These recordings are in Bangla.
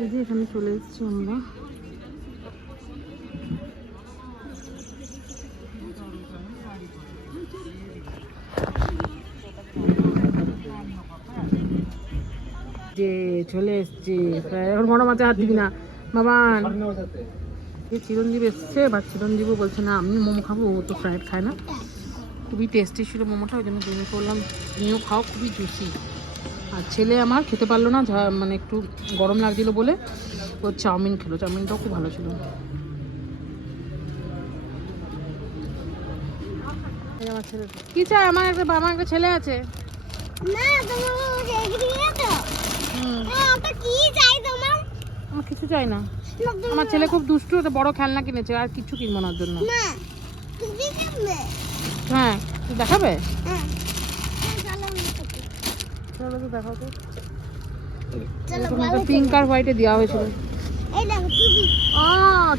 এই যে এখানে চলে এসেছি আমরা। যে চলে এসছি এখন বড় মাছে হাত দিবি না বাবান। চিরঞ্জীব এসছে বা চিরঞ্জীবও বলছে না আমি মোমো খাবো, ও তো ফ্রাইড খায় না। খুবই টেস্টি ছিল মোমোটা, ওই জন্য জন্য করলাম তুমিও খাও, খুবই জুসি। আর ছেলে আমার খেতে পারলো না, মানে একটু গরম লাগছিল বলে ও চাউমিন খেলো, চাউমিনটাও খুব ভালো ছিল। আমার ছেলে কি চাই, আমার একটা ছেলে আছে। আমার কিছু চাই না, আমার ছেলে খুব দুষ্টু, তো বড় খেলনা কিনেছে, আর কিছু কিনবো না ওর জন্য। হ্যাঁ তুই দেখাবে, দেখাও তো। পিঙ্ক আর হোয়াইটে দেওয়া হয়েছিল।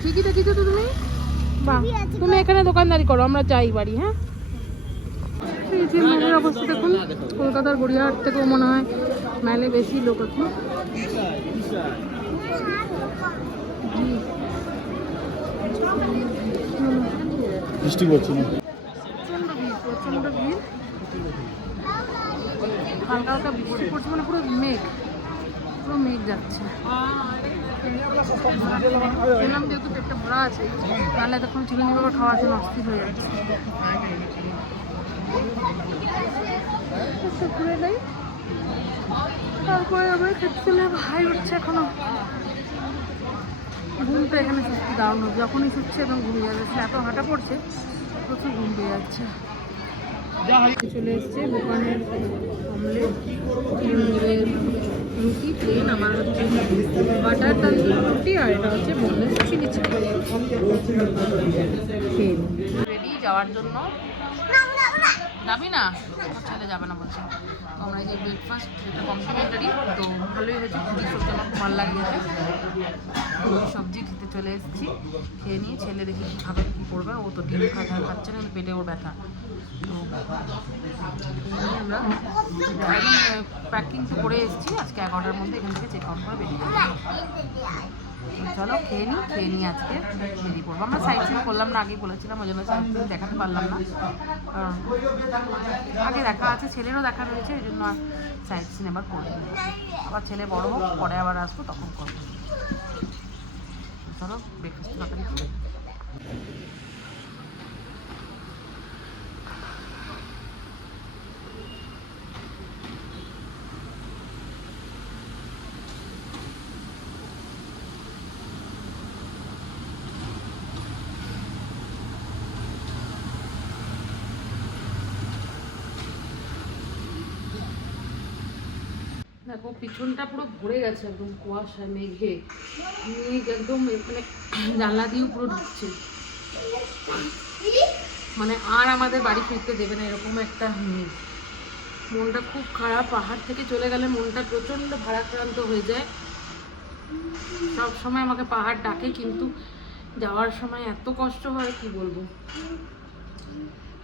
ঠিকই দেখিছো তো তুমি, বাহ। তুমি এখানে দোকানদারি করো, আমরা যাই বাড়ি। হ্যাঁ এই যে মেলের অবস্থা দেখুন, কলকাতার গড়িয়াহাট থেকেও মনে হয় মেলে বেশি লোক আছে। বৃষ্টি পড়ছে না, প্রচন্ড ভিড়, হালকা হালকা বৃষ্টি পড়ছে, মানে পুরো মেঘ যাচ্ছে। খেলাম যেহেতু পেটটা ভরা আছে, তাহলে এতক্ষণ চিরঞ্জীব আবার খাওয়ার জন্য অস্থির হয়ে যাচ্ছে। ঘুরে নেই, তারপরে আবার খেতে চলে ভাই উঠছে এখনো। ঘুমটা এখানে সত্যি দারুণ হচ্ছে, যখনই শুচ্ছে এবং ঘুমিয়ে যাচ্ছে, এত হাঁটা পড়ছে প্রচুর ঘুম পেয়ে যাচ্ছে। চলে এসছে দোকানের অমলেট, রুটি প্লেন, আমার হচ্ছে বাটার তন্দুরি রুটি, আর এটা হচ্ছে বোনলেস চিলি চিকেন। রেডি যাওয়ার জন্য, যাবি না? আমার ছেলে যাবে না বলছে। তো আমরা এই যে ব্রেকফাস্ট, এটা কমপ্লিমেন্টারি, তো ভালোই হয়েছে। পুরি সবজি আমার খুব ভালো লাগে যেতে, সবজি খেতে চলে এসেছি। খেয়ে নিয়ে ছেলে দেখি কী খাবে, কী করবে, ও তো ডিম খাচ্ছে না, পেটে ওর ব্যথা। তো আমরা প্যাকিং তো করে এসেছি, আজকে 11টার মধ্যে এখান থেকে চেক আউট করে বেরিয়ে যাবো। চলো খেয়ে নিই আজকে বেরিয়ে পড়বো। আমরা সাইড সিন করলাম না, আগেই বলেছিলাম, ওই জন্য সাইড সিন দেখাতে পারলাম না, কারণ আগে দেখা আছে, ছেলেরও দেখা রয়েছে, ওই জন্য আর সাইড সিন এবার করে দিই। আবার ছেলে বড় হোক, পরে আবার আসবো, তখন করবো। চলো ব্রেকফাস্ট তাড়াতাড়ি করে। দেখো পিছনটা পুরো ভরে গেছে একদম কুয়াশা, মেঘ একদম, মানে জানলা দিয়েও পুরো ঢুকছে, মানে আর আমাদের বাড়ি ফিরতে দেবে না এরকম একটা মেঘ। মনটা খুব খারাপ, পাহাড় থেকে চলে গেলে মনটা প্রচণ্ড ভারাক্রান্ত হয়ে যায়। সব সময় আমাকে পাহাড় ডাকে, কিন্তু যাওয়ার সময় এত কষ্ট হয় কি বলবো।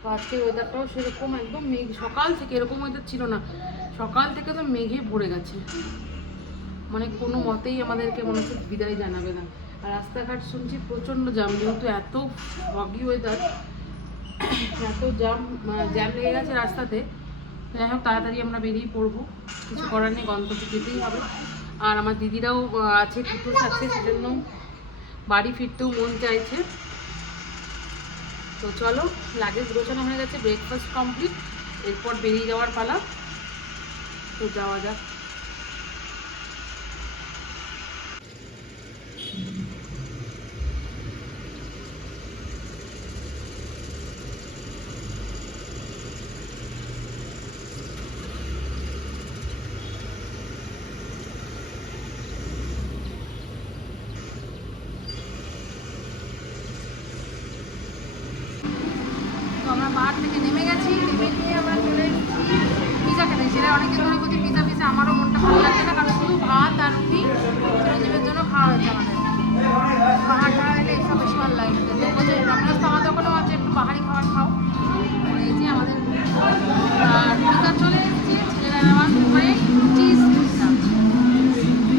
তো আজকে ওয়েদারটাও সেরকম, একদম মেঘ, সকাল থেকে এরকম ওয়েদার ছিল না, সকাল থেকে তো মেঘে ভরে গেছে, মানে কোনো মতেই আমাদেরকে মনে হচ্ছে বিদায় জানাবে না। আর রাস্তাঘাট শুনছি প্রচণ্ড জ্যাম, যেহেতু এত ফগি ওয়েদার, এত জ্যাম লেগে গেছে রাস্তাতে। যাই হোক তাড়াতাড়ি আমরা বেরিয়ে পড়বো, কিছু করার নেই, গন্তব্যে যেতেই হবে। আর আমার দিদিরাও আছে, কুটুস আছে, সেজন্য বাড়ি ফিরতেও মন চাইছে। তো চলো, লাগেজ গোছানো হয়ে গেছে, ব্রেকফাস্ট কমপ্লিট, এরপর বেরিয়ে যাওয়ার পালা। তো যাওয়া যাক। আমরা পাহাড় থেকে নেমে গেছি, নেমে নিয়ে আমরা চলে এসেছি পিজা খেতে। সেটা অনেকদিন ধরে বলছি পিজা, আমারও মনটা ভালো লাগছে না, কারণ শুধু ভাত আর রুটি চিরঞ্জীবের জন্য খাওয়া হয়েছে আমাদের। পাহাড় এলে এসব বেশি ভালো লাগে। বলছে রমেশ তো আমাদের ওখানেও আছে, একটু পাহাড়ি খাবার খাও। এই যে আমাদের পিজা চলে এসেছি, ছেলেরা আমার চিজ পিজা।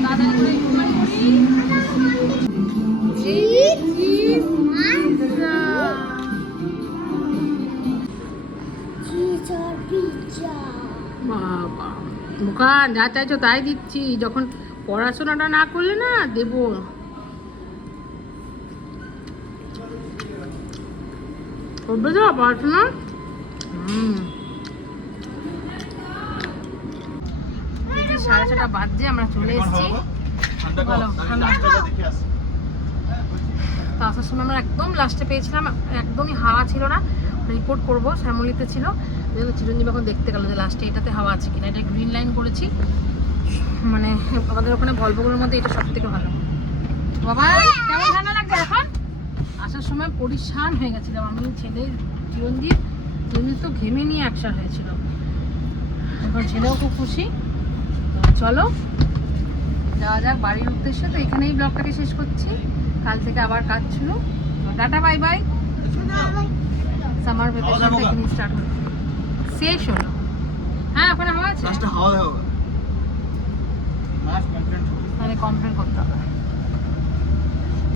তাড়াতাড়ি করে খোকা যা চাইছো তাই দিচ্ছি, যখন পড়াশোনাটা না করলে না দেবো। করবে তো পড়াশোনা? এই যে 6:30 বাজছে, আমরা চলে এসেছি। ভালো ঠান্ডা। তো আসার সময় আমরা একদম লাস্টে পেয়েছিলাম, একদমই হাওয়া ছিল না। রিপোর্ট করবো, শ্যামলিতে ছিল, চিরঞ্জীব এখন দেখতে গেল যে লাস্টে এটাতে হাওয়া আছে কিনা। এটা গ্রিন লাইন করেছি, মানে আমাদের ওখানে ভলভোগুলোর মধ্যে এটা সব থেকে ভালো। বাবা কেমন ঠান্ডা লাগছে এখন? আসার সময় পরিষ্কার হয়ে গেছিলাম আমি, ছেলে চিরঞ্জীব তো ঘেমে নিয়ে একসার হয়েছিল। এখন ছেলেও খুব খুশি। তো চলো যাওয়া যাক বাড়ির উদ্দেশ্যে। তো এখানেই ব্লগটাকে শেষ করছি, কাল থেকে আবার কাজ শুরু। Tata bye bye. সামার ভ্যাকেশনটা এখানেই স্টার্ট হলো, শেষ হলো। হ্যাঁ ওখানে হাওয়া আছে, লাস্টে হাওয়া হবে। মাস কমপ্লেন্ট তাহলে কমপ্লেন করতে হবে।